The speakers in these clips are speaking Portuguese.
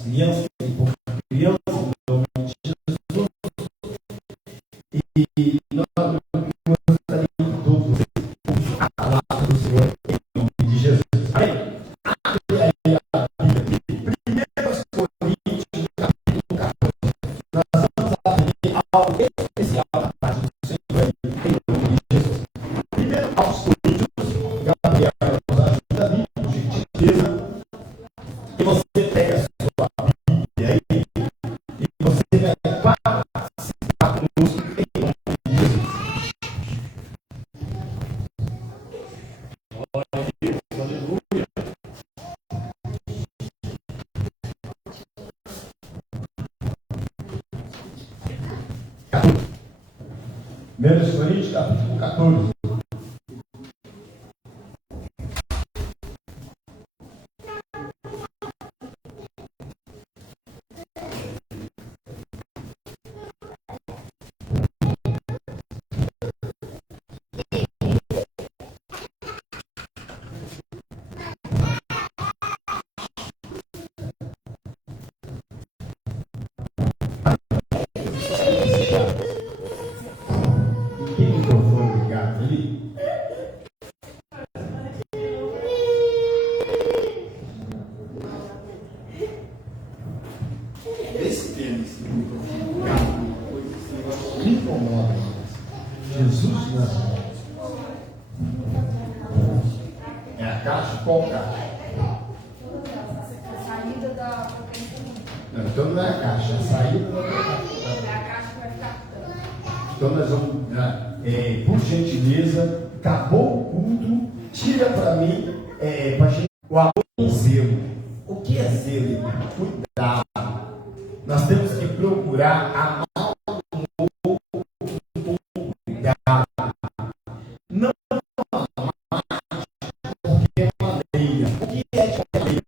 as crianças, tem pouca criança, em nome de Jesus. E nós gostaríamos de todos a palavra do Senhor em nome de Jesus. Amém? Abre aí a Bíblia. 1 Coríntios, capítulo 14. Nós vamos aprender algo especial na parte do Senhor em nome de Jesus. Primeiro, aos Coríntios, Gabriel nos ajuda ali, por gentileza. E você pega a sua Bíblia aí e você vai participar conosco em nome de Jesus. Glória a Deus, aleluia. Primeiro Coríntios, capítulo 14. Jesus Nazaré. É a caixa? Qual caixa? A saída da proteção. Não, então não é a caixa, é a saída da caixa. É a caixa que vai ficar. Então nós vamos, por gentileza, acabou o culto, tira para mim, para gente, o amor e zelo. O que é zelo? Cuidado. Nós temos que procurar amar o outro com cuidado. Não amar de qualquer maneira. O que é de qualquer maneira?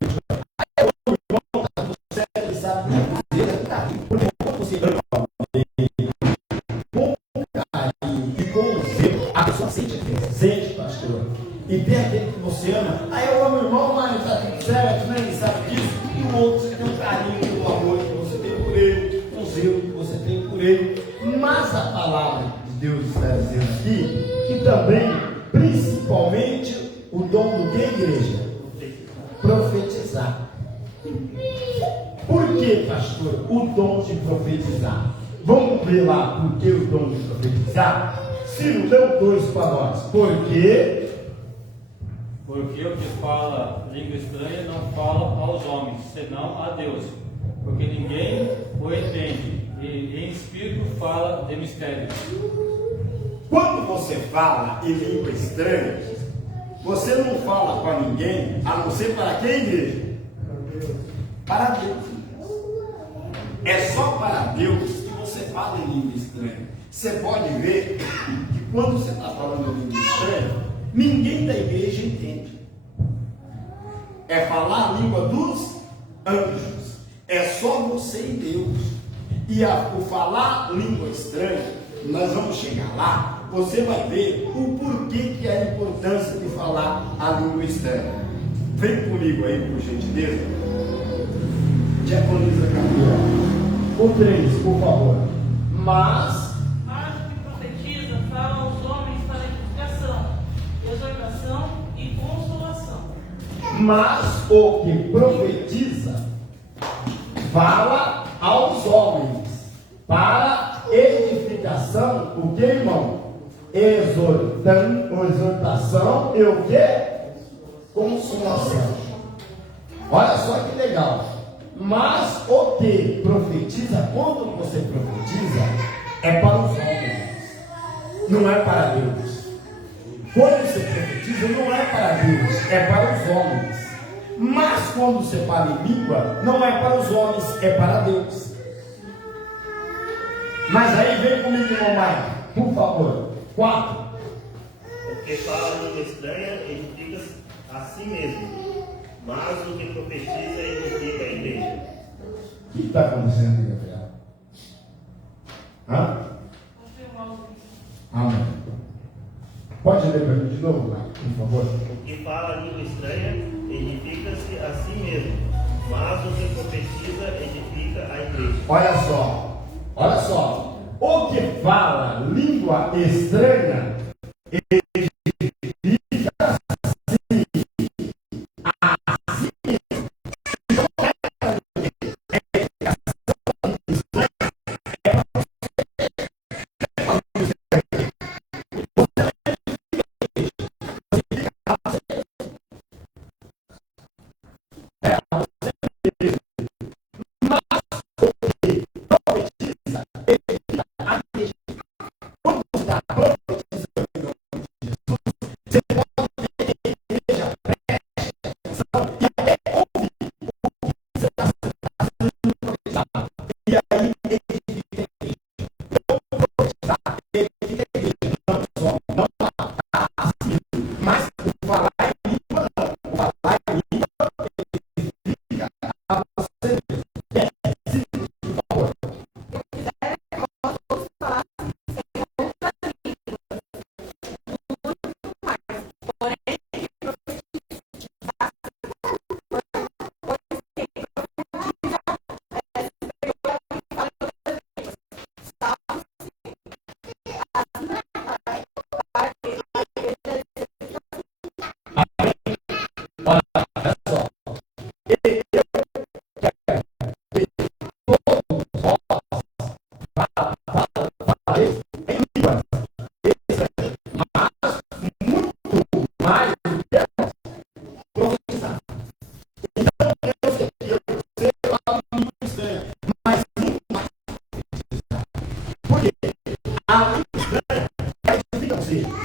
Aí o irmão está no céu, ele sabe dizer, porque quando você ama com carinho e com zelo, a pessoa sente, pastor. E tem aquele que você ama, aí eu amo o irmão, mas está tudo certo, né? Ele sabe disso. E o outro, você tem um carinho, um amor que você tem por ele, um zelo que você tem por ele. Mas a palavra de Deus está dizendo aqui que também, principalmente, o dom do que, igreja? Profetizar. Por que, pastor, o dom de profetizar? Vamos ver lá por que o dom de profetizar? Ciro, deu 2 para nós. Por quê? Porque o que fala língua estranha não fala aos homens, senão a Deus. Porque ninguém o entende, e em espírito fala de mistério. Quando você fala em língua estranha, você não fala para ninguém, a não ser para quem, igreja? Para Deus. É só para Deus que você fala em língua estranha. Você pode ver que quando você está falando em língua estranha, ninguém da igreja entende. É falar a língua dos anjos. É só você e Deus. E o falar língua estranha, nós vamos chegar lá, você vai ver o porquê que é a importância de falar a língua estranha. Vem comigo aí, por gentileza. Diaconisa Camila. O 3, por favor. Mas o que profetiza fala aos homens para edificação, exortação e consolação. Mas o que profetiza fala aos homens para edificação, o que, irmão? Exortação e o que? Consolação. Olha só que legal. Mas o que profetiza, quando você profetiza, é para os homens, não é para Deus. Quando você profetiza, não é para Deus, é para os homens. Mas quando você fala em língua, não é para os homens, é para Deus. Mas aí vem comigo, irmão Maia, por favor. 4. Porque fala língua estranha, edifica a si mesmo, mas o que profetiza edifica a igreja. O que está acontecendo aí, Gabriel? Hã? Amém. Pode ler para mim de novo, Maia, por favor. O que fala língua estranha, edifica-se a si mesmo, mas o que profetiza edifica a igreja. Olha só. O que fala língua estranha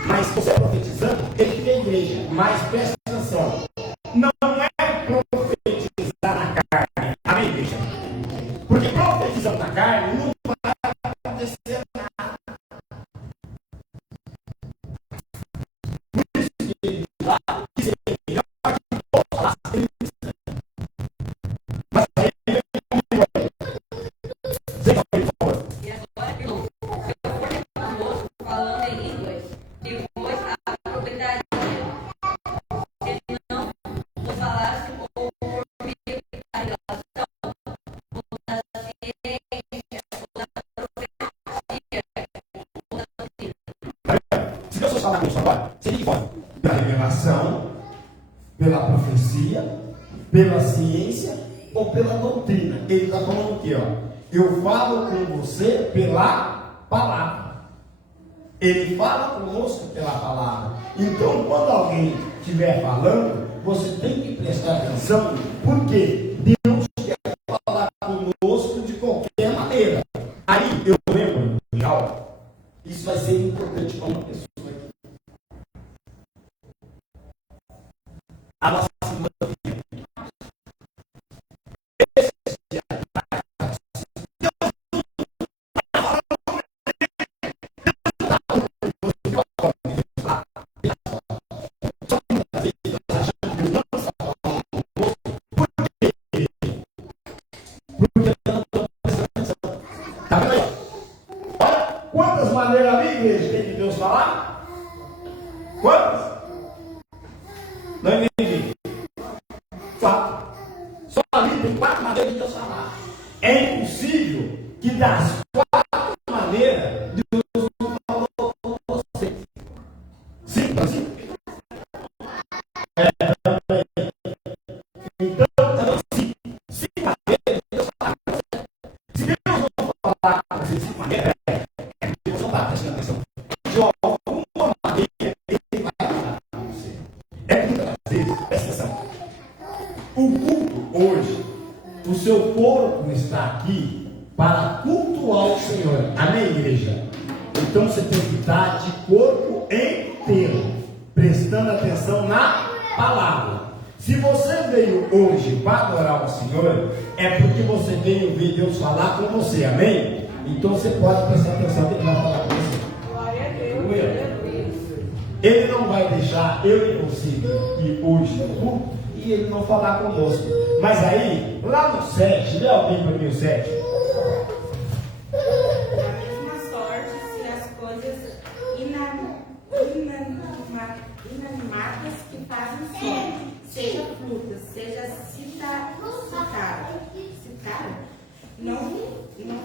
mas você profetizando, ele fica a igreja. Mas presta atenção, não é profetizar na carne, amém, igreja? Porque profetizando na carne não vai acontecer nada. Por isso que ele diz lá que seria melhor que todos falassem. Mas aí ele por favor. E agora, irmão, eu for conosco falando em línguas, depois a propriedade ele não vou falar ou por meio da relação, ou da ciência, ou da profecia, ou da doutrina. Se Deus fosse falar com isso agora, seria de fora. Pela revelação, pela profecia, pela ciência ou pela doutrina. Ele está falando o quê? Ó? Eu falo com você pela palavra. Ele fala conosco pela palavra. Então, quando alguém estiver falando, você tem que prestar atenção, porque Deus quer falar conosco de qualquer maneira. Aí eu lembro, legal, isso vai ser importante para uma pessoa aqui. A nossa semana tá vendo aí? Olha quantas maneiras ali, igreja, tem de Deus falar? Quantas? Não entendi. 4. Só ali tem 4 maneiras de Deus falar. É impossível que das 4 maneiras Deus não falou com você. Sim, assim. Então, assim, 5 maneiras de Deus falar com você. Se Deus não falar com você de 5 maneiras, Deus não está prestando atenção. De alguma maneira, Ele vai falar com você. É muitas vezes, presta atenção. O culto hoje, o seu corpo está aqui para cultuar o Senhor. Amém, igreja? Então você tem que estar de corpo inteiro, prestando atenção na palavra. Se você veio hoje para adorar o Senhor, é porque você veio ver Deus falar com você. Amém? Então você pode prestar atenção que Ele vai falar com você. Glória a Deus. Ele não vai deixar eu e você ir hoje no culto e Ele não falar conosco. Mas aí, lá no 7, lê alguém para mim o 7. Da mesma sorte, se as coisas inanimadas matas que fazem som, seja frutas, seja citar, não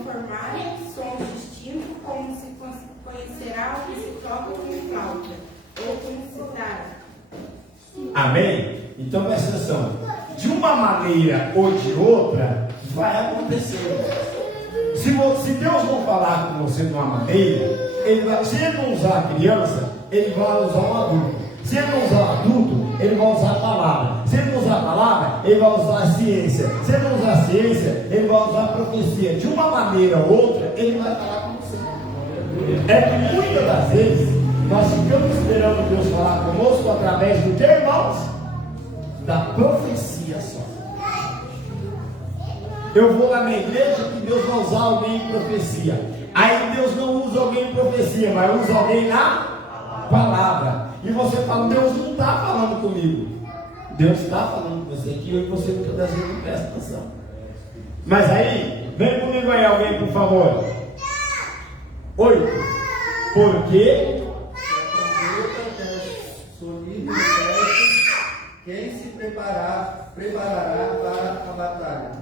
formarem som distinto, como se conhecerá o que se toca com flauta, ou com citar. Amém? Então presta atenção. De uma maneira ou de outra, vai acontecer. Se Deus não falar com você de uma maneira, se ele não usar a criança, ele vai usar um adulto. Se ele não usar o adulto, ele vai usar a palavra. Se ele não usar a palavra, ele vai usar a ciência. Se ele não usar a ciência, ele vai usar a profecia. De uma maneira ou outra, ele vai falar com você. É que muitas das vezes nós ficamos esperando Deus falar conosco através do que, irmãos? Da profecia só. Eu vou lá na igreja que Deus vai usar alguém em profecia. Aí Deus não usa alguém em profecia, mas usa alguém na palavra. E você fala, Deus não está falando comigo. Deus está falando com você aqui, e você muitas das vezes não presta atenção. Mas aí, vem comigo aí alguém, por favor. 8. Porque quem se preparará para a batalha.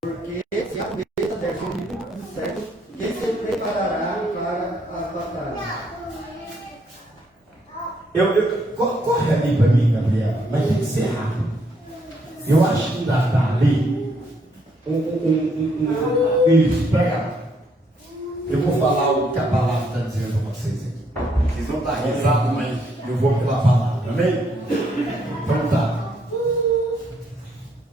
Porque se a cabeça der do certo, quem se preparará para a batalha. Corre ali para mim, Gabriela, mas tem que ser rápido. Eu acho que ainda está ali. Isso, prega. Eu vou falar o que a palavra está dizendo para vocês aqui. Vocês vão estar risados, mas eu vou pela palavra, amém? Então tá.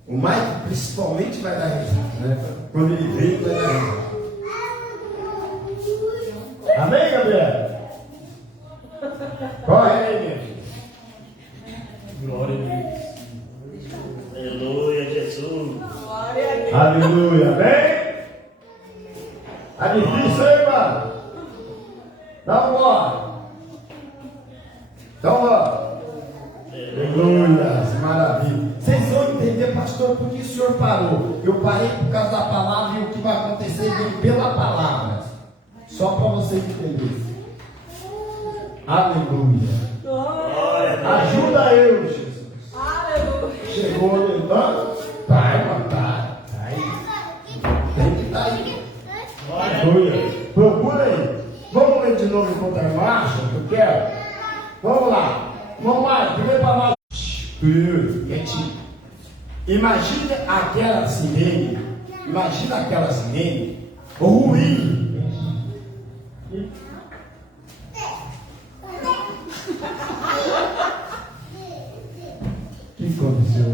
O Mike principalmente vai dar risada, né? Quando ele vem, vai dar risada. Amém, Gabriel? Corre aí, meu filho. Glória a Deus. Aleluia, Jesus. Aleluia, amém? Tá difícil aí, mano? Dá uma bola. Dá uma bola. Aleluia, maravilha. Vocês vão entender, pastor, por que o senhor parou. Eu parei por causa da palavra e o que vai acontecer vem pela palavra. Só para vocês entenderem. Aleluia. Ajuda eu, Jesus. Chegou, levanta. Tá, irmão, tá. Tem que estar aí. Aleluia. Procura aí. Vamos ler de novo enquanto a irmã acha que eu quero? Vamos lá. Vamos lá. Primeiro para nós. Quietinho. Imagina aquela sirene. Imagina aquela sirene ruim. O que aconteceu?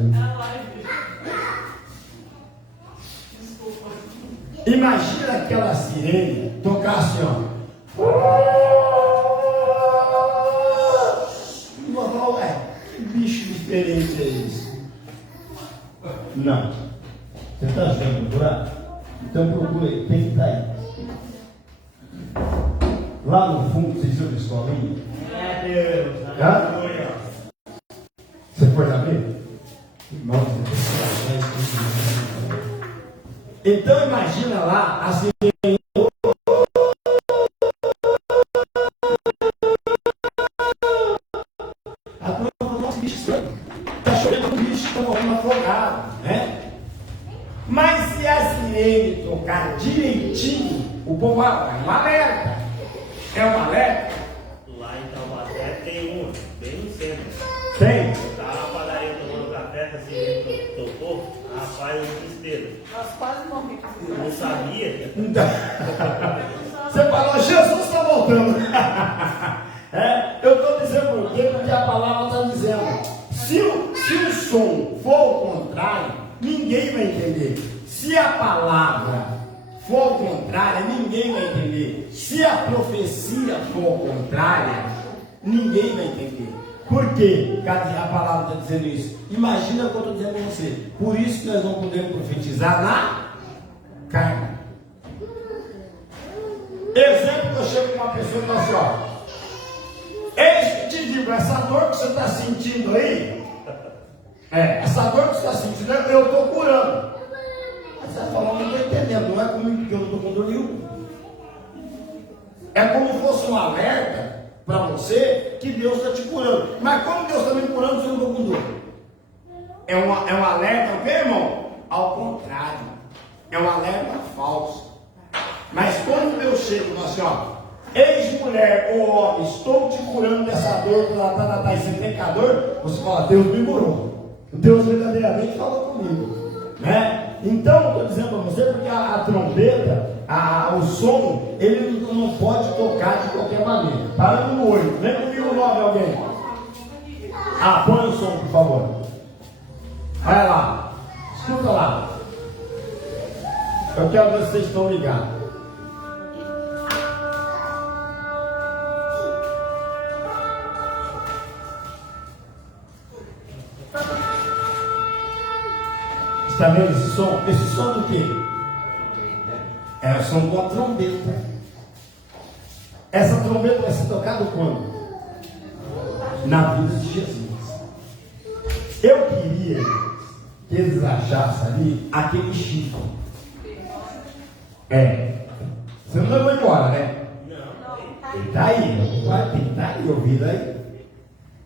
Imagina aquela sirene tocar assim, ó. Ué, que bicho diferente é isso? Não. Você está achando procurar? Então procura aí, tem que estar aí. Lá no fundo, vocês viram a escolinha? Aleluia. Você foi lá ver? Irmãos, então imagina lá a sirene. A turma falou, nossa, bicho estranho. Está chorando um bicho, está morrendo afogado, né? Mas se a sirene tocar direitinho, o povo vai uma alerta. É uma alerta? Lá em Taubaté tem uma, bem no centro. Tem. Eu estava na padaria tomando café, que a sirene tocou, rapaz, eu desespero. Nós quase morremos. Eu não sabia. Então, você falou, Jesus está voltando. Eu estou dizendo porque a palavra está dizendo. Se o som for o contrário, ninguém vai entender. Se a palavra for o contrário, ninguém vai entender. Se a profecia for o contrário, ninguém vai entender. Por quê? A palavra está dizendo isso. Imagina o que eu estou dizendo para você. Por isso que nós não podemos profetizar na carne. Exemplo, eu chego com uma pessoa e falo assim, ó. Eis que te digo, essa dor que você está sentindo aí, essa dor que você está sentindo, eu estou curando. Mas você fala, não estou entendendo, não é comigo que eu não estou com dor nenhuma. É como se fosse um alerta para você que Deus está te curando. Mas como Deus está me curando, você não está com dor? É um alerta, o que, irmão? Ao contrário, é um alerta falso. Mas quando Deus chega e fala assim, ó, ex-mulher ou homem, estou te curando dessa dor, e você tem dor, você fala, Deus me curou. Deus verdadeiramente falou comigo, né? Então, eu estou dizendo para você, porque a trombeta, o som, ele não pode tocar de qualquer maneira. Parando no 8, vem comigo o 9, alguém. Põe o som, por favor. Vai lá, escuta lá. Eu quero ver se vocês estão ligados. Está vendo esse som? Esse som do quê? É o som de uma trombeta. Essa trombeta vai ser tocada quando? Na vida de Jesus. Eu queria que eles achassem ali aquele chifre. Você não levou embora, né? Não. Ele está aí. Ele está aí, ouvindo aí.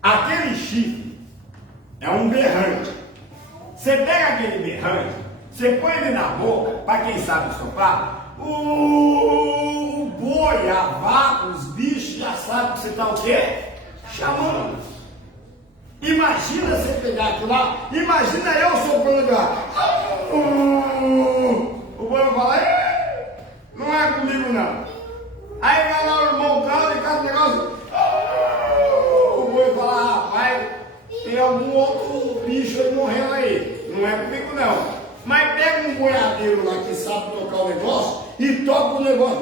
Aquele chifre é um berrante. Você pega aquele berrante, você põe ele na boca, para quem sabe soprar, o boi, a vaca, os bichos já sabem que você está o quê? Chamando. Imagina você pegar aquilo lá, imagina eu soprando lá. O boi vai falar, não é comigo não. Aí vai lá o irmão Cláudio e cada negócio. O boi fala, rapaz, tem algum outro bicho aí morrendo aí. Não é comigo não. Mas pega um boiadeiro lá que sabe tocar o negócio e toca o negócio.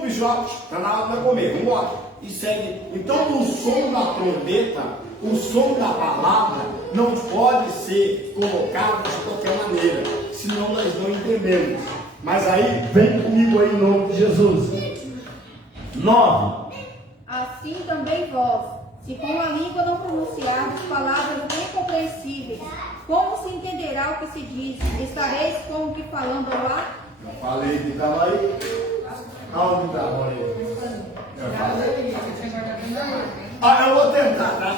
Bicho, está na hora de comer. Vamos embora. E segue. Então o som da trombeta, o som da palavra, não pode ser colocado de qualquer maneira. Senão nós não entendemos. Mas aí, vem comigo aí em nome de Jesus. 9. Assim também vós, se com a língua não pronunciardes palavras bem compreensíveis, como se entenderá o que se diz? Estareis como que falando lá? Eu falei que estava aí. Aonde estava aí? Eu falei. Eu vou tentar, tá?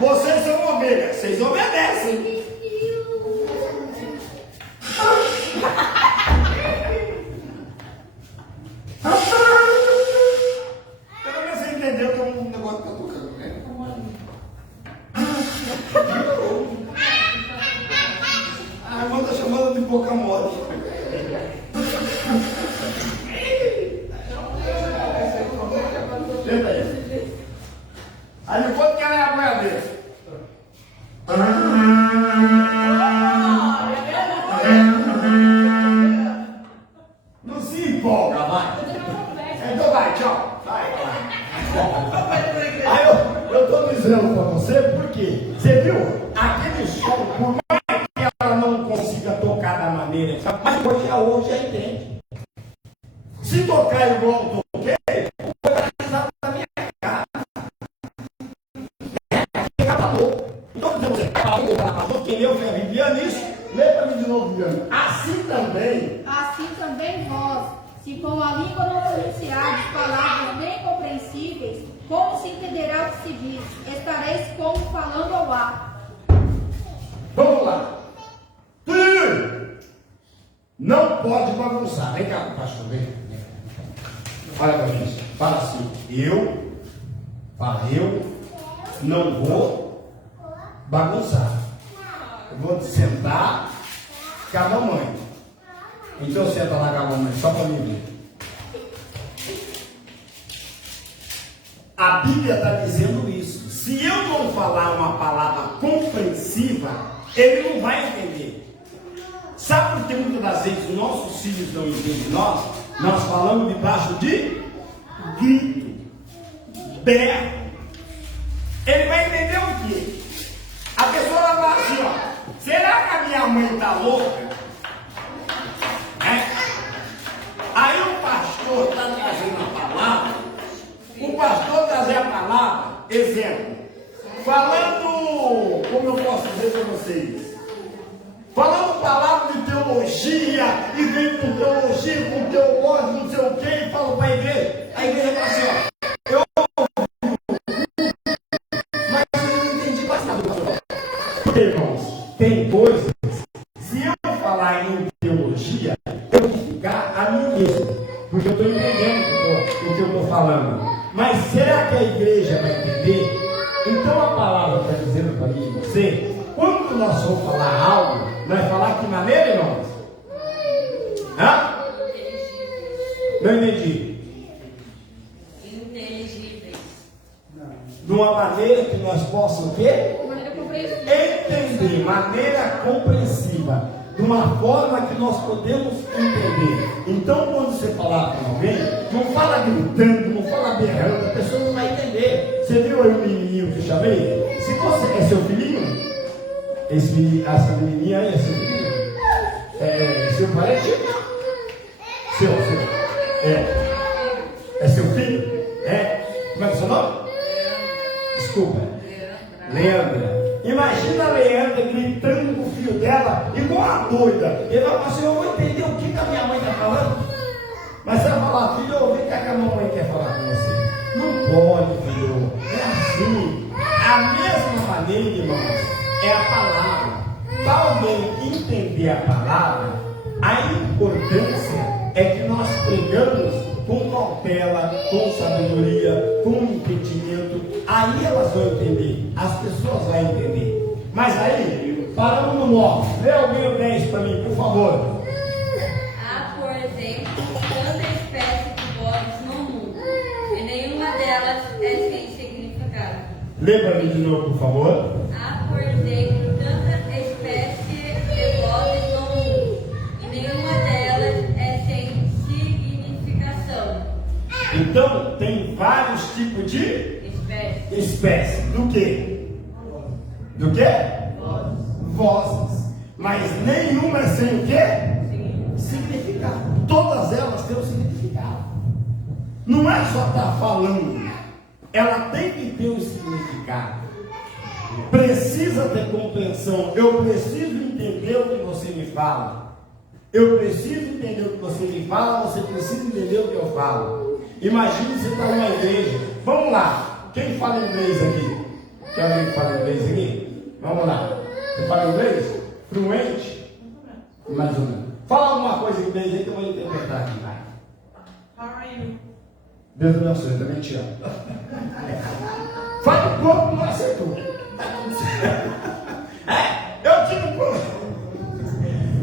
Vocês são ovelhas, vocês obedecem. Pelo menos você entendeu que é um negócio que está tocando, né? A irmã está chamando de boca mole. Senta aí. Aí me conta que ela é a boiadeira. Não se empolga, vai. Então vai, tchau. Vai. Aí eu estou dizendo para você porque você viu aquele som, por mais que ela não consiga tocar da maneira, mas hoje já entende. Se tocar igual eu toquei, eu vou precisar da minha cara. Então você quem leu foi a Viviane, isso? Lê para mim de novo, Viviane. Assim também vós, se com a língua não pronunciardes palavras bem compreensíveis, como se entenderá o que se diz? Estareis como falando ao ar. Vamos lá. Não pode bagunçar. Vem cá, pastor, vem. Olha para mim. Fala assim. Eu não vou bagunçar. Eu vou sentar com a mamãe. Então senta lá com a mamãe, só para mim ver. A Bíblia está dizendo isso. Se eu não falar uma palavra compreensiva, ele não vai entender. Sabe por que muitas das vezes nossos filhos não entendem nós? Nós falamos debaixo de grito, berro. Ele vai entender o quê? A pessoa vai falar assim, ó, será que a minha mãe está louca? Aí o pastor está trazendo a palavra, o pastor trazer a palavra, exemplo, falando, como eu posso dizer para vocês, falando palavra de teologia. teologia, e vem com teologia, com teológico, não sei o que, e fala para a igreja fala assim, ó, eu ouvi, mas eu não entendi mais nada. Porque, irmãos, tem coisas, se eu falar em teologia, eu vou ficar a mim mesmo, porque eu estou entendendo o que eu estou falando. Mas será que a igreja vai entender? Então a palavra está dizendo para mim e você, quando nós vamos falar algo, nós vamos falar que maneira, irmãos? Hã? Não entendi. Inteligíveis. De uma maneira que nós possamos o quê? Entender, maneira compreensiva, de uma forma que nós podemos entender. Então, quando você falar com alguém, não fala gritando, não fala berrando, a pessoa não vai entender. Você viu aí o menininho que eu chamei? Se você é seu filhinho, essa menininha aí é seu filhinho? É seu parente? Seu. É seu filho? Como é que é o seu nome? Desculpa. Leandra. Imagina a Leandra gritando com o filho dela, igual a doida. Ele vai falar assim, eu vou entender o que a minha mãe está falando. Mas você vai falar, filho, eu ouvi o que a mamãe quer falar com você. Não pode, filho. É assim. A mesma maneira, irmãos, é a palavra. Para alguém entender a palavra, a importância é que nós pregamos com cautela, com sabedoria, com entendimento. Aí elas vão entender, as pessoas vão entender. Mas aí, paramos no 9. Lê alguém o 10 para mim, por favor. Há, por exemplo, tanta espécie de vozes no mundo, e nenhuma delas é sem significado. Lê para mim de novo, por favor. Há, por exemplo, tanta espécie de vozes no mundo, e nenhuma delas é sem significação. Então, tem vários tipos de espécie. Do quê? Do quê? Vozes. Mas nenhuma é sem o quê? Significado. Todas elas têm um significado. Não é só estar falando. Ela tem que ter um significado. Precisa ter compreensão. Eu preciso entender o que você me fala. Eu preciso entender o que você me fala. Você precisa entender o que eu falo. Imagine você está numa igreja. Vamos lá. Quem fala inglês aqui? Tem alguém que fala inglês aqui? Vamos lá. Você fala inglês? Fluente? Mais ou menos. Fala alguma coisa em inglês aí que eu vou interpretar aqui. Vai. How are you? Deus abençoe, eu também te amo. Fala um pouco, não acertou. Eu tiro um pouco.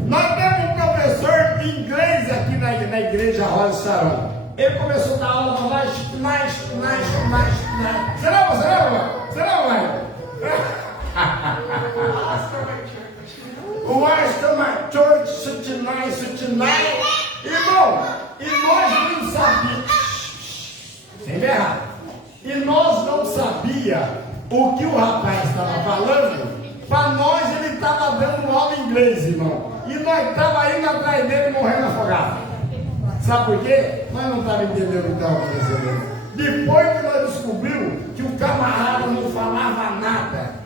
Nós temos um professor de inglês aqui na igreja Rosa Sarão. Ele começou a dar aula mais. Será, mãe? O Master My Church, 79. Irmão, e nós não sabíamos. Sem berrar. E nós não sabíamos o que o rapaz estava falando. Para nós, ele estava dando aula em inglês, irmão. E nós estávamos indo atrás dele morrendo afogado. Sabe por quê? Nós não estávamos entendendo o que estava acontecendo. Depois que nós descobrimos que o camarada não falava nada.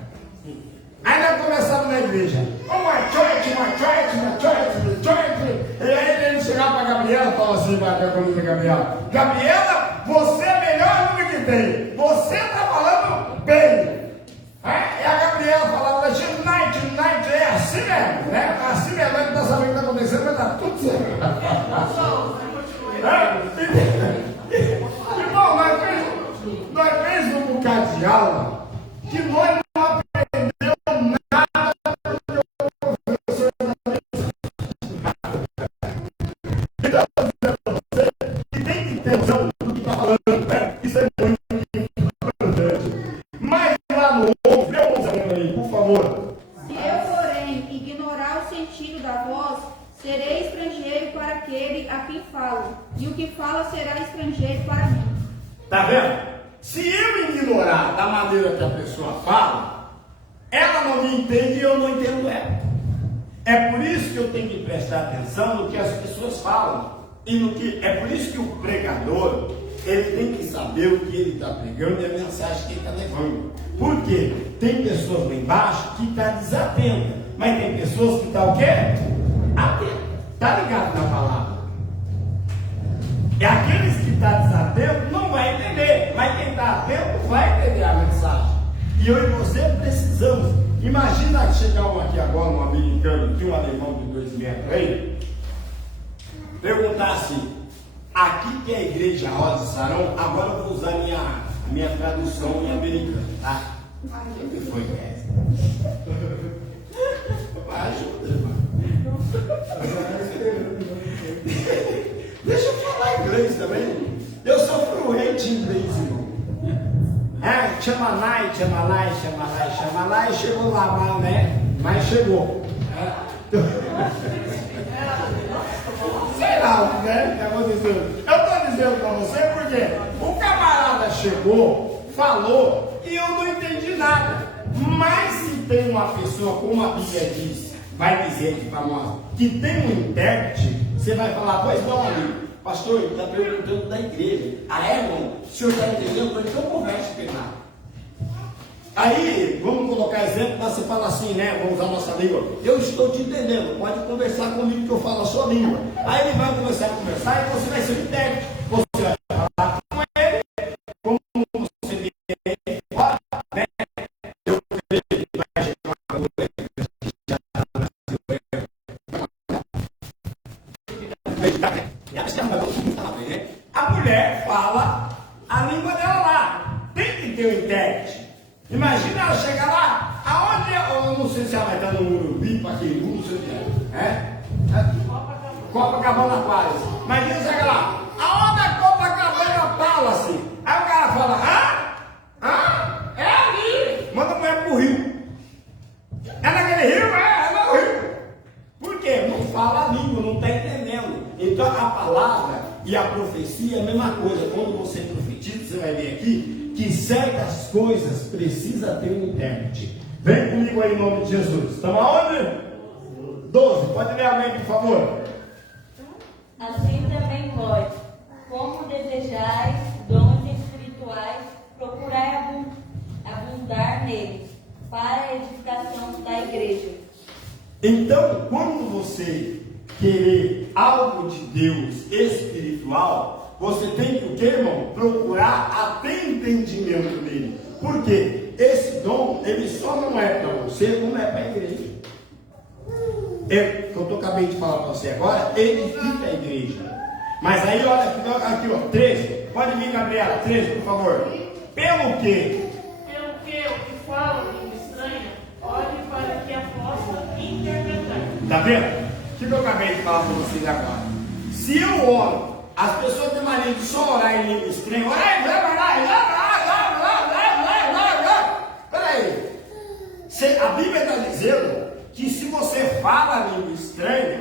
Aí nós começamos na igreja. Oh, my church. E aí ele chegava para a Gabriela e falava assim para a Gabriela: Gabriela, você é a melhor amiga que tem. Você está falando bem. E a Gabriela falava: night, é assim mesmo, né? Assim mesmo, não está sabendo o que está acontecendo, mas está tudo certo. Irmão, nós fez um bocado de aula que nós não aprendemos nada do professor que tem que ter noção do que está falando, né? Isso é muito importante. Mas lá no outro, por favor. Se eu, porém, ignorar o sentido da voz, serei estrangeiro para aquele a quem falo, e o que fala será estrangeiro para mim. Está vendo? Se eu ignorar da maneira que a pessoa fala, ela não me entende e eu não entendo ela. É por isso que eu tenho que prestar atenção no que as pessoas falam. E no que, é por isso que o pregador, ele tem que saber o que ele está pregando e a mensagem que ele está levando. Por quê? Tem pessoas lá embaixo que estão desatentas, mas tem pessoas que estão o quê? Atentas. está ligado na palavra. E aqueles que estão desatentos não vai entender, mas quem está atento vai entender a mensagem. E eu e você precisamos. Imagina chegar um aqui agora, um americano, que um alemão de 2 metros aí, perguntar assim: aqui que é a igreja Rosa e Sarão, agora eu vou usar minha tradução em americano, tá? O que foi essa? Ajuda, irmão. Deixa eu falar inglês também. Eu sou fluente em inglês, irmão. Chamalai, chegou lá, né? Mas chegou. Sei lá, né? O que aconteceu? Eu estou dizendo para você porque o camarada chegou, falou e eu não entendi nada. Mas se tem uma pessoa, como a Bíblia diz, vai dizer aqui para nós, que tem um intérprete, você vai falar: pois não, amigo, pastor, ele está perguntando da igreja. Ah, é, irmão? O senhor está entendendo? Então converse com ele. Aí, vamos colocar exemplo, você fala assim, né? Vamos usar a nossa língua. Eu estou te entendendo, pode conversar comigo que eu falo a sua língua. Aí ele vai começar a conversar e você vai ser o intérprete. Você vai falar com ele, como você vê ele fora, né? Eu vejo que ele vai chegar com ele. A mulher fala a língua dela lá. Tem que ter um intérprete. Imagina ela chegar lá, aonde eu não sei se ela vai estar no Murubi, Paquembu, não sei o que é. Copacabana Palace. Imagina chegar lá, aonde a Copacabana Palace? Aí o cara fala: é ali. Manda a mulher pro rio. É naquele rio? É no rio. Por quê? Não fala a língua, não está entendendo. Então a palavra e a profecia é a mesma coisa. Quando você profetiza, você vai ver aqui que certas coisas precisam ter um intérprete. Vem comigo aí em nome de Jesus. Estamos aonde? 12. Pode ler amém, por favor. Assim também vós, como desejais dons espirituais, procurai abundar neles, para a edificação da igreja. Então, quando você querer algo de Deus espiritual, você tem que, o que, irmão? Procurar até entendimento dele. Por quê? Esse dom, ele só não é para você, como é para a igreja. Que eu acabei de falar para você agora, edifica a igreja. Mas aí, olha aqui, ó, 13. Pode vir, Gabriela, 13, por favor. Pelo quê? Pelo que o que fala língua estranha, olhe para que a possa interpretar. Tá vendo? O que eu acabei de falar para vocês agora? Se eu oro, as pessoas têm mania de só orar em língua estranha. Peraí. A Bíblia está dizendo que se você fala a língua estranha,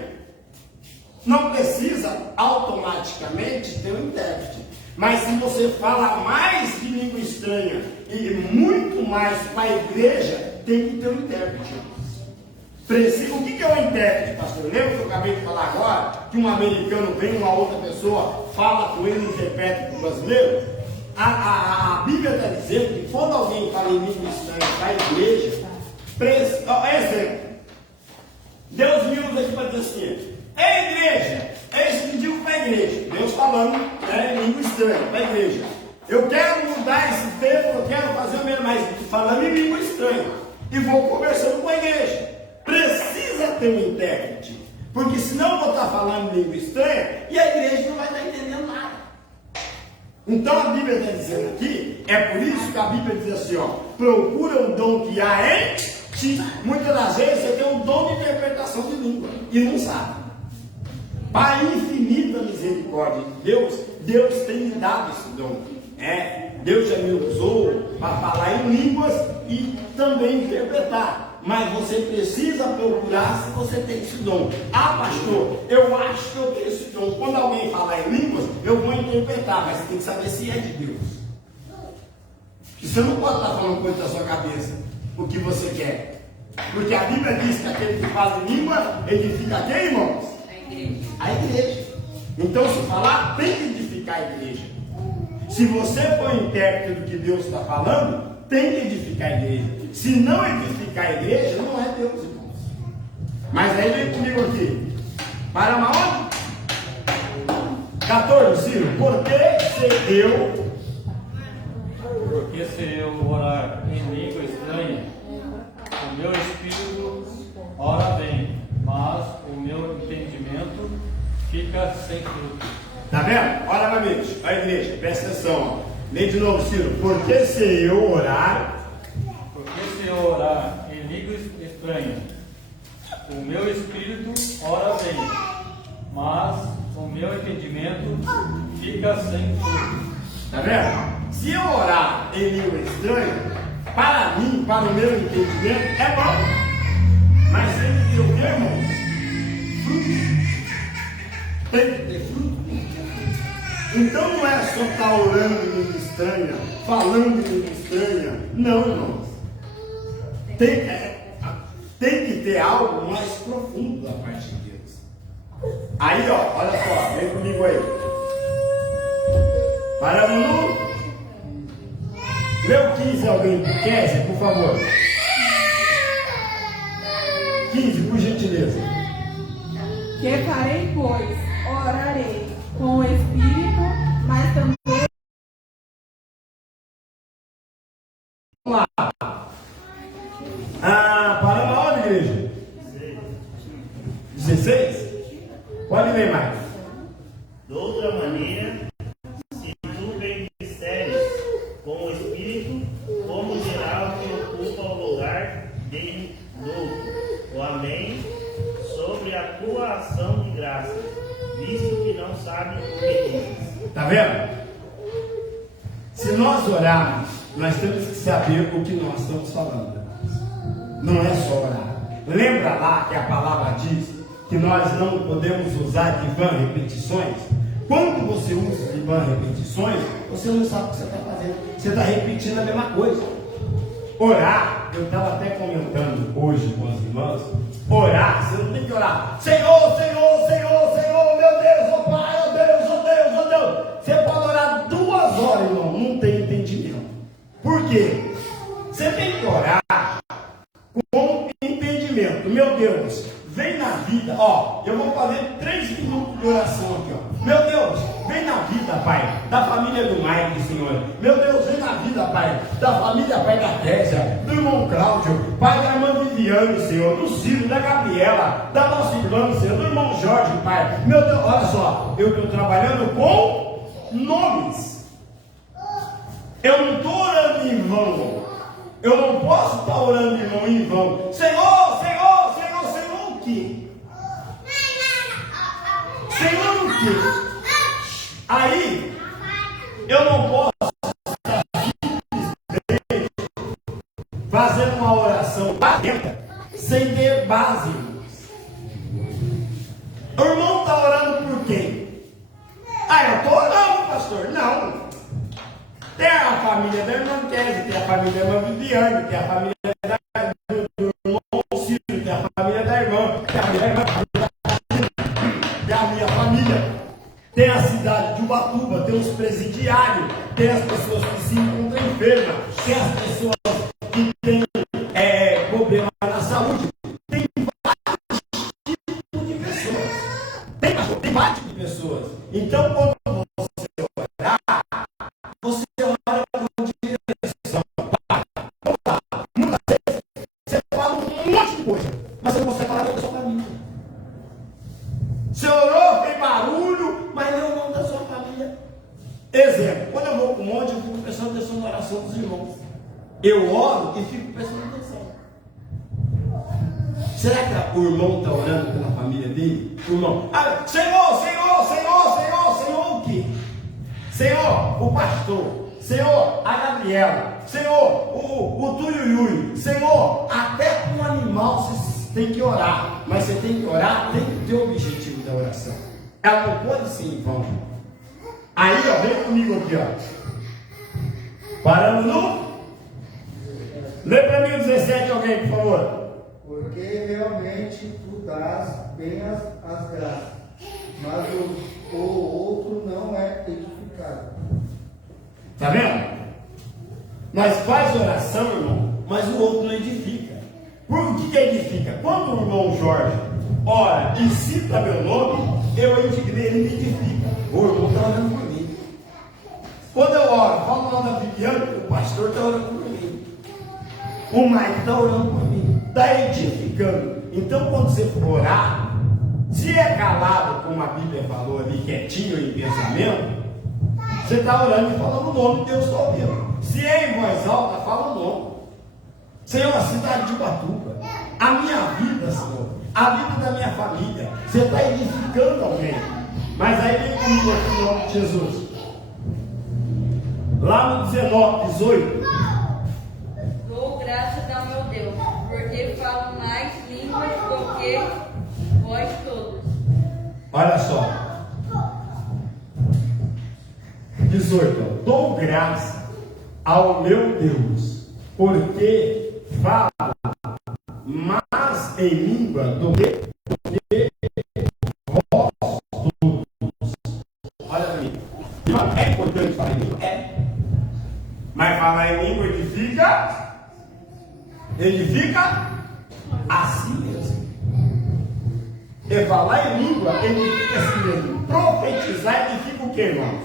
não precisa automaticamente ter um intérprete. Mas se você fala mais de língua estranha e muito mais para a igreja, tem que ter um intérprete. O que é um intérprete, pastor? Lembra que eu acabei de falar agora? Que um americano vem, uma outra pessoa, fala com ele e interpreta para o brasileiro? A Bíblia está dizendo que quando alguém fala em língua estranha para a igreja, exemplo, Deus me usa aqui para dizer assim: ei, igreja, é isso que digo para a igreja. Deus falando em língua estranha para a igreja. Eu quero mudar esse tempo, eu quero fazer o mesmo, mas falando em língua estranha. E vou conversando com a igreja. Precisa ter um intérprete, porque senão eu vou estar falando em língua estranha e a igreja não vai estar entendendo nada. Então a Bíblia está dizendo aqui, é por isso que a Bíblia diz assim, ó: procura o dom que há em ti. Muitas das vezes você tem um dom de interpretação de língua e não sabe. Para a infinita misericórdia de Deus, Deus tem me dado esse dom. Deus já me usou para falar em línguas e também interpretar. Mas você precisa procurar se você tem esse dom. Ah, pastor, eu acho que eu tenho esse dom. Quando alguém falar em línguas, eu vou interpretar, mas você tem que saber se é de Deus. Porque você não pode estar falando coisa da sua cabeça, o que você quer. Porque a Bíblia diz que aquele que fala em língua, edifica quem, irmãos? A igreja. Então, se falar, tem que edificar a igreja. Se você for intérprete do que Deus está falando, tem que edificar a igreja. Se não edificar a igreja, não é Deus, irmãos. Mas aí vem comigo aqui. Para onde? 14, Ciro. Porque se eu orar em língua estranha, o meu espírito ora bem, mas o meu entendimento fica sem fruto. Tá vendo? Olha, meu amigo, a igreja, presta atenção. Lê de novo, Ciro. Porque se eu orar em língua estranha, o meu espírito ora bem, mas o meu entendimento fica sem fruto. Tá vendo? Se eu orar em língua estranha, para mim, para o meu entendimento, é bom. Mas tem que ter o que, irmãos? Fruto. Tem que ter fruto. Então não é só estar orando em língua estranha, falando em língua estranha. Não, irmãos. Tem que ter algo mais profundo da parte de Deus. Aí, ó, olha só, vem comigo aí. Paramos no... Lê o 15, alguém quer, por favor. 15, por gentileza. Que farei, pois? Orarei com o Espírito, mas também... Vamos lá. Paramos aonde, igreja? 16? Pode ler mais. De outra maneira, se tu bendizeres com o Espírito, como geral que ocupa o lugar de novo, o Amém, sobre a tua ação de graça, visto que não sabe o que dizes. Tá vendo? Se nós orarmos, nós temos que saber o que nós estamos falando. Não é só orar. Lembra lá que a palavra diz que nós não podemos usar de vã repetições? Quando você usa de vã repetições, você não sabe o que você está fazendo. Você está repetindo a mesma coisa. Orar, eu estava até comentando hoje com as irmãs, orar, você não tem que orar, Senhor, Senhor, Senhor, Senhor, meu Deus, oh Pai, oh Deus, oh Deus, oh Deus. Você pode orar 2 horas, irmão, não tem entendimento. Por quê? Você tem que orar com entendimento. Meu Deus, vem na vida, ó, eu vou fazer 3 minutos de oração aqui, ó. Meu Deus, vem na vida, Pai, da família do Mike, Senhor. Meu Deus, vem na vida, Pai, da família, Pai, da Késia, do irmão Cláudio, Pai, da irmã Viviane, Senhor, do Ciro, da Gabriela, da nossa irmã, Senhor, do irmão Jorge, Pai. Meu Deus, olha só, eu estou trabalhando com nomes. Eu não estou orando em vão. Eu não posso estar orando, irmão, em vão. Senhor, Senhor, Senhor, Senhor, o quê? Senhor, o quê? Aí, eu não posso fazer uma oração batenta sem ter base. O irmão está orando por quem? Eu estou orando, pastor. Não. Tem a família da irmã Kézia, tem a família da irmã Viviane, tem a família do irmão Ciro, tem a família da irmã, tem a minha irmã, tem a minha família, tem a cidade de Ubatuba, tem os presidiários, tem as pessoas que se encontram enfermas, tem as pessoas que têm problema na saúde, tem vários tipos de pessoas. Tem vários tipos de pessoas. Então, quando você orar, você ora com direção. Muitas vezes você fala um monte de coisa, mas você não consegue falar da sua família. Você orou, fez barulho, mas não da sua família. Exemplo, quando eu vou para o monte, eu fico prestando atenção na oração dos irmãos. Eu oro e fico prestando atenção. Será que o irmão está orando pela família dele? O irmão, Senhor, Senhor, Senhor, Senhor, Senhor, o quê? Senhor, o pastor, Senhor, a Gabriela, Senhor, o Tuiuiui, Senhor, até com um animal você tem que orar, mas você tem que orar, tem que ter o objetivo da oração. Ela não pode ser em vão. Aí, ó, vem comigo aqui, ó. Paramos no... Lê para mim o 17, alguém, por favor. Porque realmente tu dás bem as graças, mas o outro não é edificado. Tá vendo? Nós faz oração, irmão, mas o outro não edifica. Por que edifica? Quando o irmão Jorge ora e cita meu nome, eu indignei, ele me edifica. O irmão está orando por mim. Quando eu oro, falo lá da Viviane, o pastor está orando por mim. O Mike está orando por mim. Está edificando. Então, quando você for orar, se é calado, como a Bíblia falou ali, quietinho em pensamento, você está orando e falando o nome de Deus, está ouvindo. Se é em voz alta, fala o nome. Senhor, a cidade de Ubatuba, a minha vida, Senhor, a vida da minha família, você está edificando alguém. Mas aí vem comigo aqui no nome de Jesus. Lá no 19, 18. Dou graças ao meu Deus, porque falo mais línguas do que vós todos. Olha só. 18. Dou graça ao meu Deus, porque falo mais em língua do que vós todos. Olha para mim. É importante falar em língua? É. Mas falar em língua edifica a si mesmo. E falar em língua edifica a si mesmo. Profetizar edifica o que, irmão?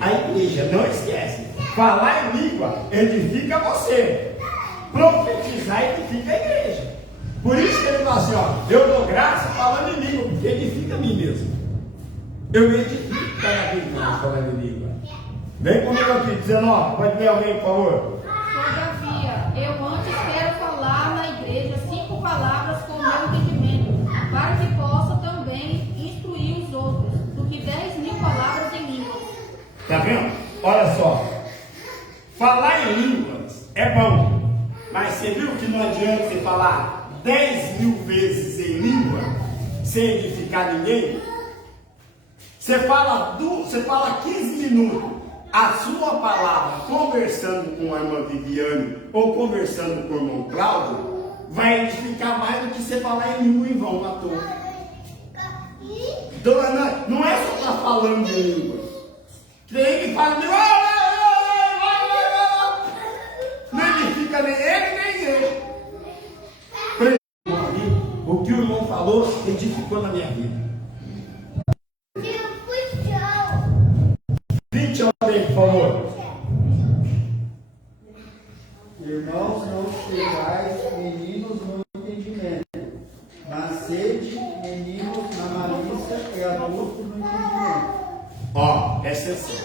A igreja, não esquece. Falar em língua edifica você. Profetizar edifica a igreja. Por isso que ele fala assim, ó, eu dou graça falando em língua, porque edifica a mim mesmo. Eu edifico cada vez mais falando em língua. Vem comigo aqui, 19. Pode ler alguém, por favor? Todavia, eu antes quero falar na igreja 5 palavras com o meu entendimento, para que possa também instruir os outros, do que 10.000 palavras em línguas. Tá vendo? Olha só. Falar em línguas é bom, mas você viu que não adianta você falar 10.000 vezes em língua sem edificar ninguém? Você fala 15 minutos. A sua palavra, conversando com a irmã Viviane ou conversando com o irmão Cláudio, vai edificar mais do que você falar em língua em vão à toa. Então, não é só estar falando de língua. Tem que falar de não edifica nem ele nem eu. O que o irmão falou edificou na minha vida. 20 homens, por favor. Irmãos, não sejais meninos no entendimento, mas sede meninos na malícia e adultos no entendimento. Ó, essa é assim.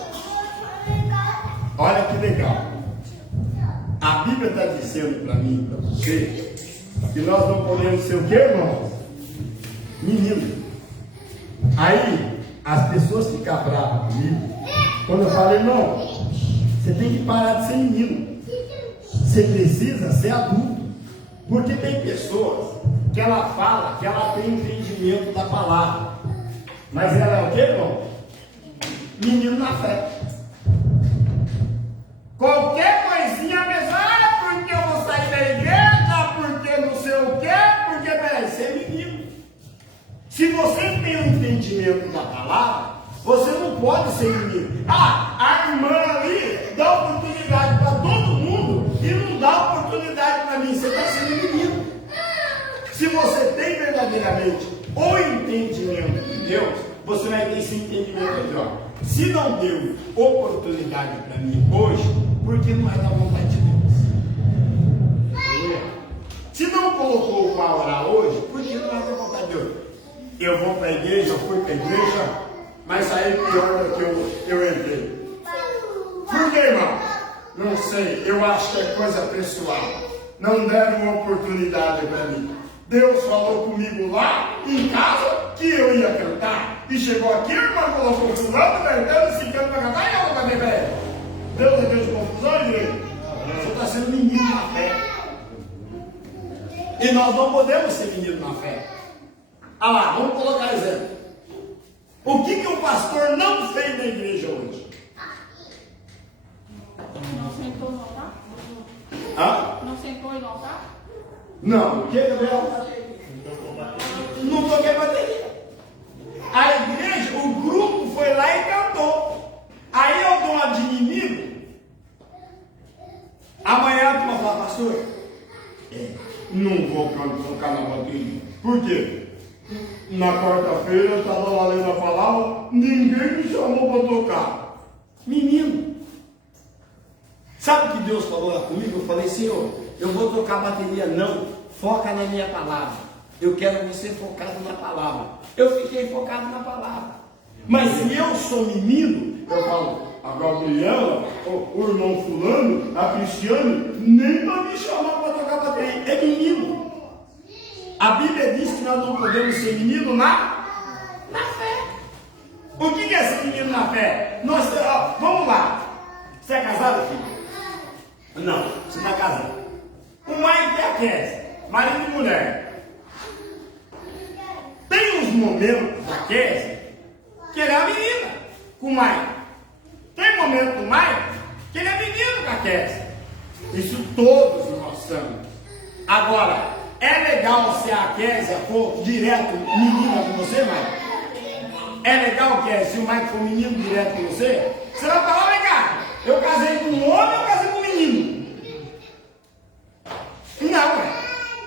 Olha que legal. A Bíblia está dizendo para mim, para você, que nós não podemos ser o quê, irmãos? Menino. Aí, as pessoas ficam bravas comigo. Quando eu falo, irmão, você tem que parar de ser menino. Você precisa ser adulto. Porque tem pessoas que ela fala que ela tem entendimento da palavra. Mas ela é o quê, irmão? Menino na fé. Qualquer coisinha, a pessoa, porque eu vou sair da igreja, porque não sei o quê, porque peraí, você é menino. Se você tem um entendimento da palavra, você não pode ser menino. A irmã ali dá oportunidade para todo mundo e não dá oportunidade para mim. Você está sendo menino. Se você tem verdadeiramente o entendimento de Deus, você vai ter esse entendimento aqui, ó. Se não deu oportunidade para mim hoje, porque não é da vontade de Deus. Se não colocou para orar hoje, porque não é da vontade de Deus. Eu vou para a igreja, eu fui para a igreja, mas saí pior do que eu entrei. Por que, irmão? Não sei, eu acho que é coisa pessoal. Não deram uma oportunidade para mim. Deus falou comigo lá em casa que eu ia cantar. E chegou aqui, a irmã colocou fulano, verdade, esse canto para cantar e eu não vai ver. Deus é Deus de confusão, igreja? Você está sendo menino na fé. E nós não podemos ser menino na fé. Ah lá, vamos colocar exemplo. O que o pastor não fez na igreja hoje? Não sentou no altar? Hã? Não sentou no altar? Não, o que, Gabriel? Não toquei bateria. A igreja, o grupo foi lá e cantou. Aí eu dou uma de inimigo. Amanhã tu vai falar, pastor, não vou tocar na bateria. Por quê? Na quarta-feira eu estava lá lendo a palavra, ninguém me chamou para tocar. Menino, sabe o que Deus falou lá comigo? Eu falei, Senhor, eu vou tocar bateria, não, foca na minha palavra. Eu quero você focado na palavra. Eu fiquei focado na palavra. Mas se eu sou menino, eu falo, a Gabriela, o irmão fulano, a Cristiane, nem vai me chamar para tocar bateria. É menino. A Bíblia diz que nós não podemos ser menino na fé. O que é ser menino na fé? Vamos lá. Você é casado, filho? Não, você não é casado. O Mike é a Kézia, marido e mulher. Tem uns momentos da Kézia que ele é a menina com o Mike. Tem momentos do Mike que ele é menino com a Kézia. Isso todos nós somos. Agora, é legal se a Kézia for direto menina com você, Mike? É legal, Kézia, se o Mike for menino direto com você? Você vai falar, vem cá, eu casei com um homem, eu casei com um menino. Não, ué.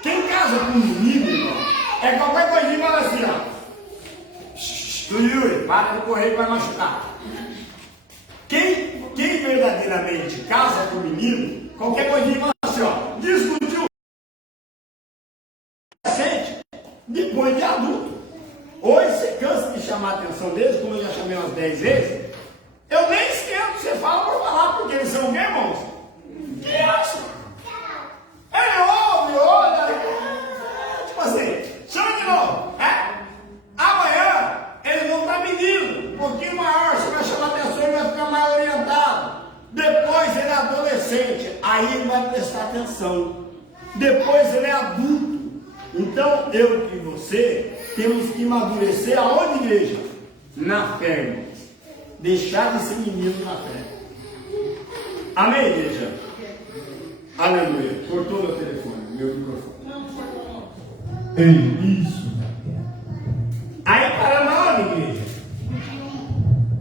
Quem casa com um menino, irmão, é qualquer coisinha e fala assim, ó. Yuri, para de correr que vai machucar. Quem verdadeiramente casa com o menino, qualquer coisinha fala assim, ó, discutiu. Depois de adulto. Hoje você cansa de chamar a atenção deles, como eu já chamei umas 10 vezes. Eu nem esquento, você fala por falar, porque eles são o quê, irmãos? Criança. Ele ouve, olha, tipo assim, chama de novo. Amanhã eles vão estar menino, um pouquinho maior, você vai chamar a atenção e vai ficar mais orientado. Depois ele é adolescente, aí ele vai prestar atenção. Depois ele é adulto. Então, eu e você temos que amadurecer aonde, igreja? Na fé, irmãos. Deixar de ser menino na fé. Amém, igreja? Aleluia. Cortou meu telefone, meu microfone. Isso. Aí paramos aonde, igreja?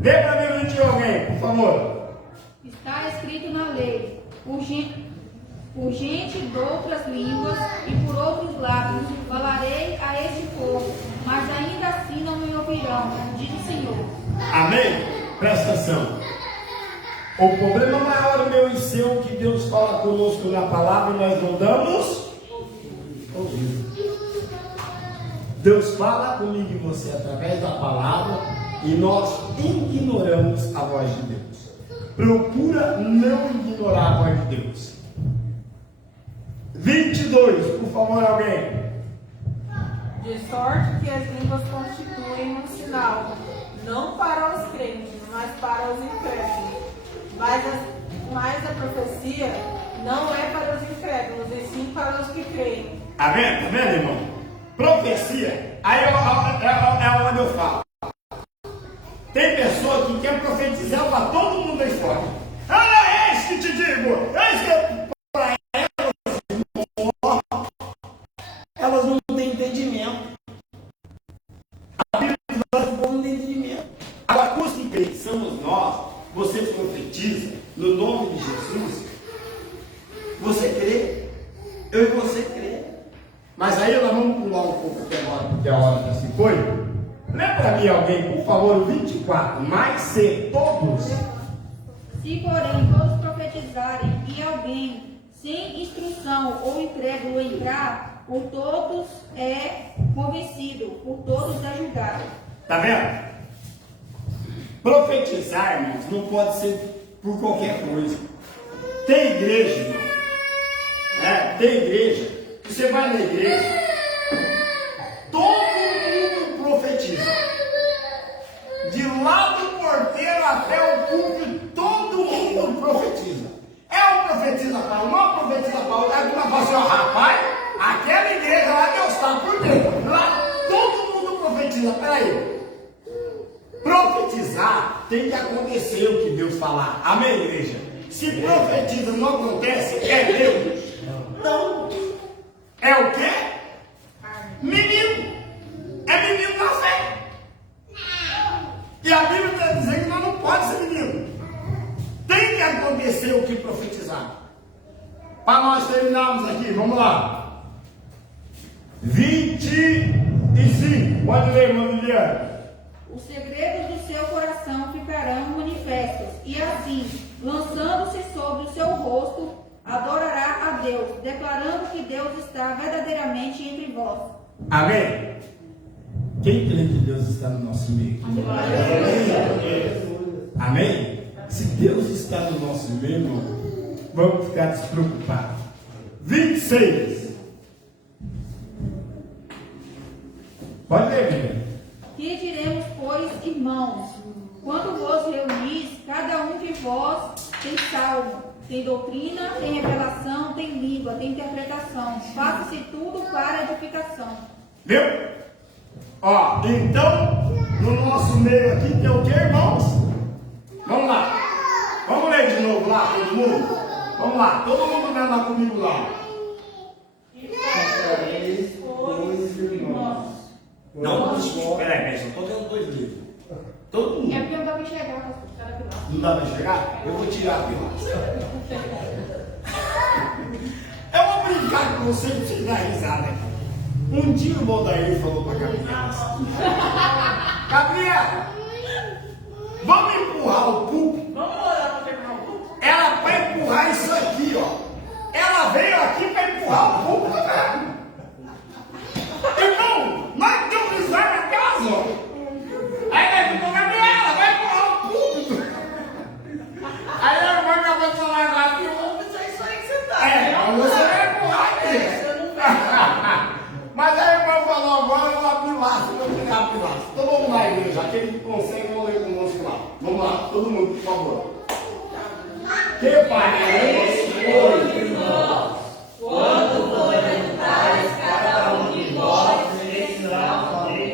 Dê para mim o 21 alguém, por favor. Está escrito na lei, por gente de outras línguas e por outros lábios falarei a este povo, mas ainda assim não me ouvirão, diz o Senhor. Amém? Presta atenção. O problema maior meu e seu que Deus fala conosco na palavra e nós não damos ouvido. Deus fala comigo e você através da palavra e nós ignoramos a voz de Deus. Procura não ignorar a voz de Deus. 22, por favor, alguém. De sorte que as línguas constituem um sinal, não para os crentes, mas para os incrédulos. Mas a profecia não é para os incrédulos, e sim para os que creem. Tá vendo, irmão? Profecia, aí é onde eu falo. Tem pessoa que quer profetizar para todo mundo aí fora. É isso que te digo, é isso que elas não têm entendimento. A Bíblia diz que o povo não tem entendimento. Agora, os que creem somos nós, você profetiza no nome de Jesus. Você crê, eu e você crê. Mas aí nós vamos pular um pouco até agora, porque a hora já se foi. Lê para mim alguém, por favor, o 24. Mas se todos. Se porém todos profetizarem e alguém sem instrução ou incrédulo entrar, por todos é convencido, por todos é julgado. Está vendo? Profetizar, irmãos, não pode ser por qualquer coisa. Tem igreja, irmão. Tem igreja. Você vai na igreja, todo mundo profetiza. De lá do porteiro até o púlpito, todo mundo profetiza. Um profetiza para um, não profetiza para outro. Aí tu vai falar assim, rapaz, aquela igreja lá Deus está por dentro. Lá todo mundo profetiza. Peraí. Profetizar tem que acontecer o que Deus falar. Amém, igreja? Se profetiza não acontece, é Deus? Não. É o quê? Menino. É menino na fé. E a Bíblia está dizendo que nós não pode ser menino. Tem que acontecer o que profetizar. Para nós terminarmos aqui, vamos lá. 25. E sim, pode ler, irmã Liliane. Os segredos do seu coração ficarão manifestos, e assim, lançando-se sobre o seu rosto, adorará a Deus, declarando que Deus está verdadeiramente entre vós. Amém? Quem crê que Deus está no nosso meio? Amém? Se Deus está no nosso meio, irmão, vamos ficar despreocupados. 26. Pode ler, Bíblia. Que diremos, pois, irmãos, quando vos reunis, cada um de vós tem salmo, tem doutrina, tem revelação, tem língua, tem interpretação. Faça-se tudo para edificação. Viu? Ó, então, no nosso meio aqui tem o que, irmãos? Vamos lá. Vamos ler de novo lá, todo mundo? Vamos lá, todo mundo lendo lá comigo lá. Não, peraí, só estou vendo 2 livros. Todo mundo. É porque eu não dá para enxergar, pastor. Cada pilar. Não dá para enxergar? Eu vou tirar a pilastra. Eu vou brincar com você e te dar risada. Um dia o Valdair falou para a Gabriela assim: Gabriela, vamos empurrar o púlpito? Vamos orar para terminar o culto? Ela vai empurrar isso aqui, ó. Ela veio aqui para empurrar o púlpito. Irmão, nós temos risada na casa, ó. Aí vai ficou, Gabriela, vai empurrar o púlpito. Aí a irmã acabou de falar agora que eu vou Isso é isso aí que você tá. mas você vai empurrar aqui. Mas a irmã falou agora, eu vou abrir o laço, eu vou pegar o laço. Então vamos lá, igreja, aquele que consegue, vamos ler conosco lá. Vamos lá, todo mundo, por favor. Que parece, pois, irmãos, Quando formentares cada um de vós, tem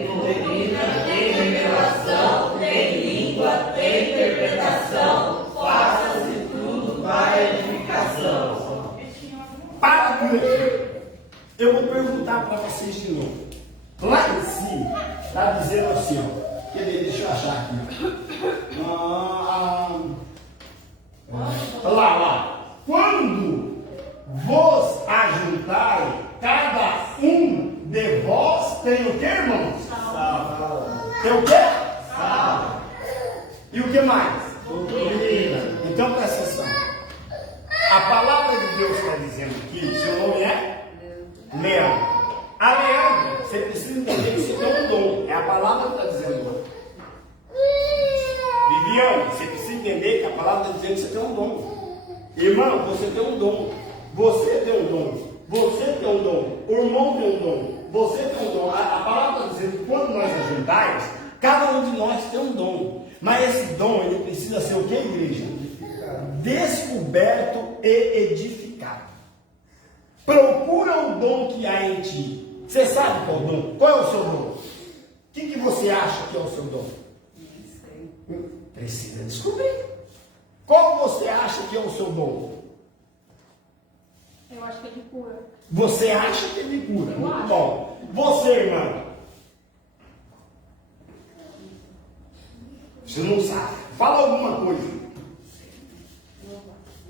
doutrina, tem revelação, tem língua, tem interpretação, faça-se tudo para edificação. para por aqui. Eu vou perguntar para vocês de novo. Lá em cima, está dizendo assim, ó. Quer ver? Deixa eu achar aqui. Lá. Quando vos ajuntarem, cada um de vós tem o que, irmãos? Sal. Tem o quê? Sal. E o que mais? Doutrina. Então presta atenção. A palavra de Deus está dizendo aqui, seu nome é Leão. A Leão, você precisa entender que você tem um dom. É a palavra que está dizendo lá. Viviane, você precisa entender que a palavra está dizendo que você tem um dom. Irmão, você tem um dom. Você tem um dom. Você tem um dom. O irmão tem um dom. Você tem um dom. A palavra está dizendo que quando nós ajuntais, cada um de nós tem um dom. Mas esse dom, ele precisa ser o que, igreja? Descoberto e edificado. Procura o dom que há em ti. Você sabe qual é o dom? Qual é o seu dom? O que você acha que é o seu dom? Precisa descobrir. Qual você acha que é o seu dom? Eu acho que é de cura. Você acha que é de cura? Muito bom. Você, irmão? Você não sabe. Fala alguma coisa.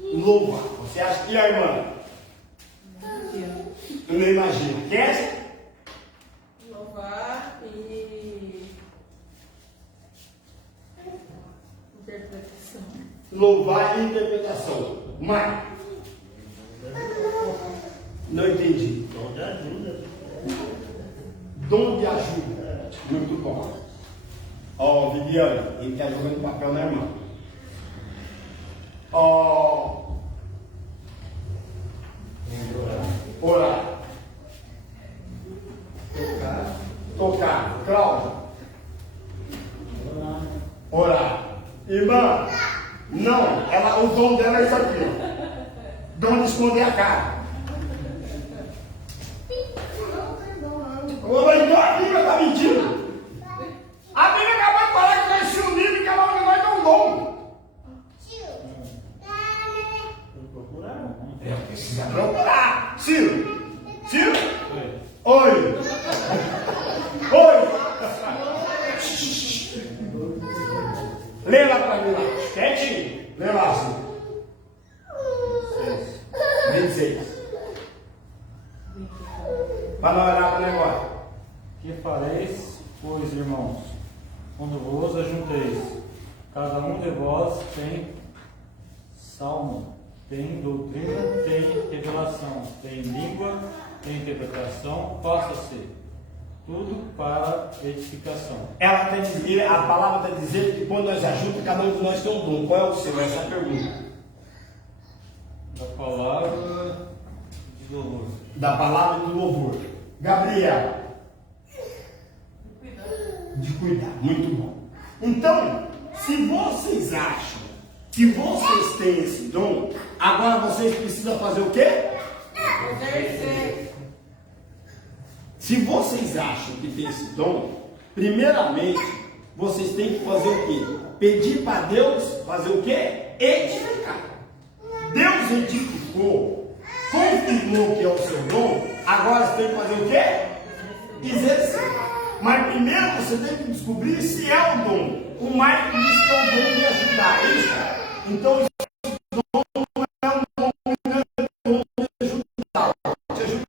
Louva. Você acha que é, irmã? Eu não imagino. Quer? Louvar e interpretação. Louvar e interpretação. Mas não entendi. Dom de ajuda. Dom de ajuda. Muito bom. Ó, Viviane, ele está jogando papel na irmã. Ó, orar. Tocar. Cláudia. Orar. Irmã, não, o dom dela é isso aqui, ó. Dom de esconder a cara. Então a Bíblia está mentindo. A Bíblia acabou de falar que nós se unimos e cada um de nós tem um dom. Precisa procurar. Ciro. Ciro? Oi. Lê lá para mim lá. Quietinho. Lê lá assim. 26. Para não olhar para o negócio. Que farei Pois, irmãos, quando vos ajunteis, cada um de vós tem salmo, tem doutrina, tem revelação, tem língua, tem interpretação, faça-se tudo para edificação. Ela está dizendo, a palavra está dizendo que quando nós ajuntamos, cada um de nós tem um dom. Qual é o seu? Essa é a pergunta. Da palavra de louvor. Da palavra do louvor. Gabriel. De cuidar. Muito bom. Então, se vocês acham que vocês têm esse dom, agora vocês precisam fazer o quê? Exercer. Se vocês acham que tem esse dom, primeiramente, vocês têm que fazer o quê? Pedir para Deus fazer o quê? Edificar. Deus edificou, confirmou que é o seu dom, agora você tem que fazer o quê? Exercer. Mas primeiro você tem que descobrir se é o dom. O Marco disse que é o dom de ajudar, é isso? Então, esse dom não é um dom, não é um dom de ajudar. De ajudar.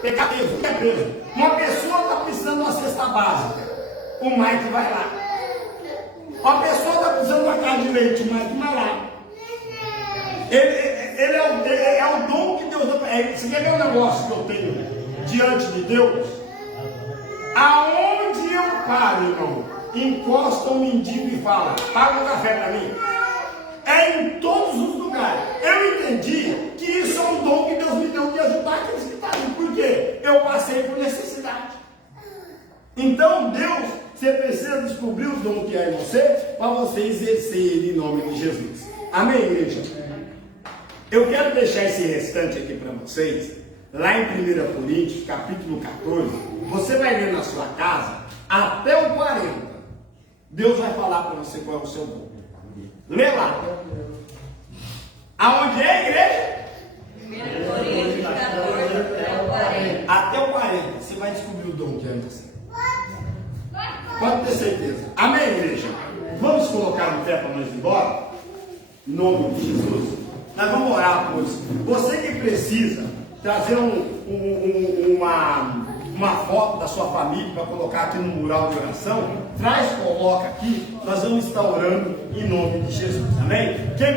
Pegar peso, que é peso. Uma pessoa está precisando de uma cesta básica, o Mike vai lá. Uma pessoa está precisando de uma carne de leite, o Mike vai lá. Ele é o dom que Deus dá. Você quer ver um negócio que eu tenho diante de Deus? Aonde eu paro, irmão, encosta um mendigo e fala: paga um café para mim. É em todos os lugares. Eu entendi que isso é um dom que Deus me deu de ajudar aqueles que estão ali. Por quê? Eu passei por necessidade. Então, Deus, você precisa descobrir o dom que é em você, para você exercer ele em nome de Jesus. Amém, igreja? Eu quero deixar esse restante aqui para vocês, lá em 1 Coríntios, capítulo 14. Você vai ler na sua casa, até o 40. Deus vai falar para você qual é o seu dom. Lê lá. Aonde é, igreja? 1 Coríntios 14, até o 40. Até o 40. Você vai descobrir o dom que é em você. Pode ter certeza. Amém, igreja? Vamos colocar no pé para nós ir embora? Em nome de Jesus. Nós vamos orar, pois. Você que precisa trazer uma foto da sua família para colocar aqui no mural de oração, traz, coloca aqui. Nós vamos estar orando em nome de Jesus. Amém? Quem